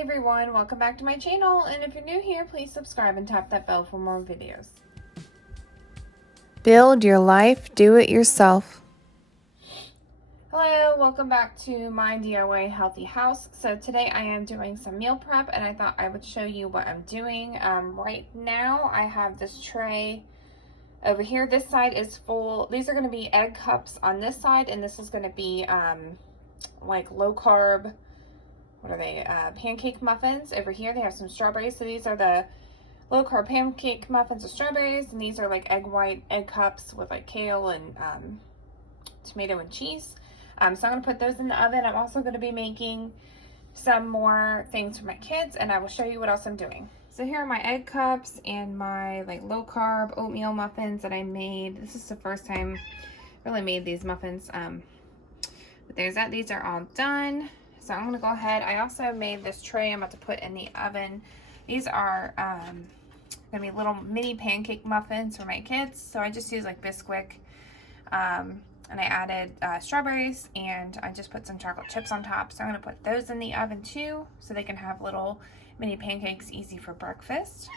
Hey everyone, welcome back to my channel, and if you're new here, please subscribe and tap that bell for more videos. Build your life, do it yourself. Hello, welcome back to my DIY healthy house. So today I am doing some meal prep, and I thought I would show you what I'm doing. Right now I have this tray over here. This side is full. These are going to be egg cups on this side, and this is going to be like low carb, what are they, pancake muffins. Over here they have some strawberries, so these are the low carb pancake muffins with strawberries, and these are like egg cups with like kale and tomato and cheese. So I'm going to put those in the oven. I'm also going to be making some more things for my kids, and I will show you what else I'm doing. So here are my egg cups and my like low carb oatmeal muffins that I made. This is the first time I really made these muffins. But there's that. These are all done. So I'm going to go ahead. I also made this tray I'm about to put in the oven. These are going to be little mini pancake muffins for my kids. So I just use like Bisquick. And I added strawberries, and I just put some chocolate chips on top. So I'm going to put those in the oven too, so they can have little mini pancakes easy for breakfast.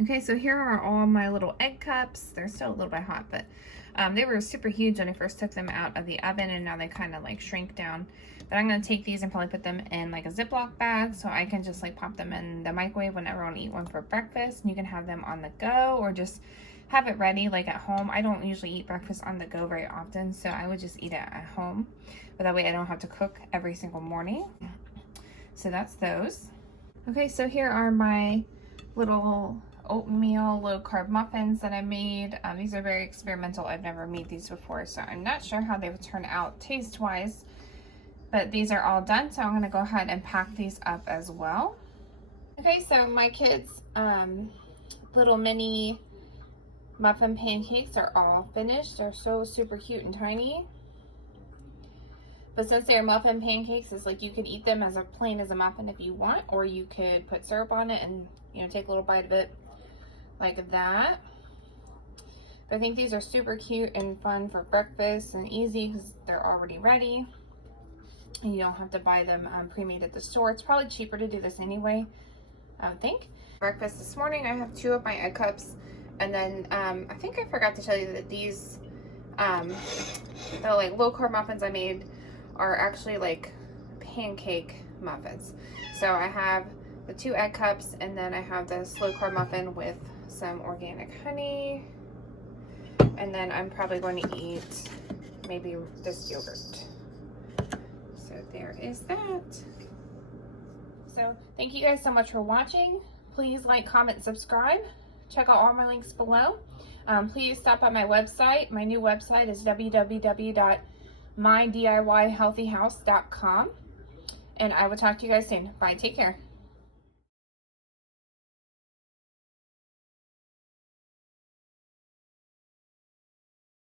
Okay, so here are all my little egg cups. They're still a little bit hot, but they were super huge when I first took them out of the oven, and now they kind of like shrink down. But I'm going to take these and probably put them in like a Ziploc bag, so I can just like pop them in the microwave whenever I want to eat one for breakfast. And you can have them on the go, or just have it ready like at home. I don't usually eat breakfast on the go very often, so I would just eat it at home. But that way I don't have to cook every single morning. So that's those. Okay, so here are my little oatmeal low carb muffins that I made. These are very experimental. I've never made these before, so I'm not sure how they would turn out taste wise, but these are all done. So I'm going to go ahead and pack these up as well. Okay, so my kids little mini muffin pancakes are all finished. They're so super cute and tiny. But since they're muffin pancakes, it's like you could eat them as a plain as a muffin if you want, or you could put syrup on it and, you know, take a little bite of it like that. But I think these are super cute and fun for breakfast and easy because they're already ready. And you don't have to buy them pre-made at the store. It's probably cheaper to do this anyway, I would think. Breakfast this morning, I have 2 of my egg cups. And then I think I forgot to tell you that these the like low carb muffins I made are actually like pancake muffins. So I have the 2 egg cups, and then I have this low carb muffin with some organic honey, and then I'm probably going to eat maybe this yogurt. So there is that. So thank you guys so much for watching. Please like, comment, subscribe. Check out all my links below. Please stop by my website. My new website is www.mydiyhealthyhouse.com. And I will talk to you guys soon. Bye. Take care.